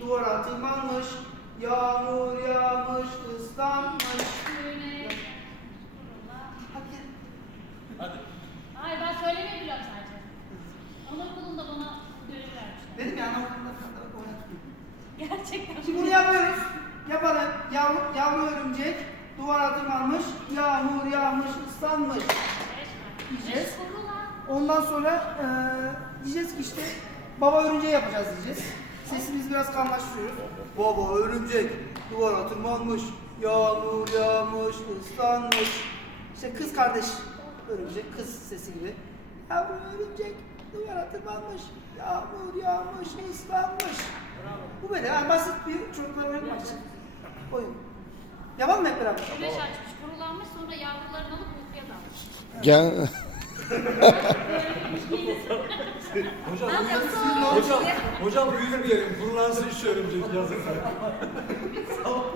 Duvara tırmanmış, yağmur yağmış, ıslanmış. Hadi. Hayır ben söylemeyi biliyorum sadece. Anaokulunda bana görev vermişler. Dedim ya anaokulunda kalarak oynatmayayım. Gerçekten. Şimdi bunu yapıyoruz. Yapalım. Yavru, yavru örümcek duvara tırmanmış, yağmur yağmış, ıslanmış. Diyeceğiz. Ondan sonra eee diyeceğiz ki işte baba örümceği yapacağız diyeceğiz. Sesimizi biraz kalınlaştırıyoruz. Baba örümcek duvara tırmanmış, yağmur yağmış, ıslanmış. İşte kız kardeş örümcek, kız sesi gibi. Yavru örümcek duvara tırmanmış, yağmur yağmış, ıslanmış. Bu böyle yani basit bir çocuklar öğretmek için oyun. Yapalım mı hep beraber? Güneş açmış, kurulanmış sonra yavrularını alıp uykuya dalmış. Gel. Hocam, hocam, hocam büyütmeyelim. Kurulansın şu örümcek yazık. Bu, bu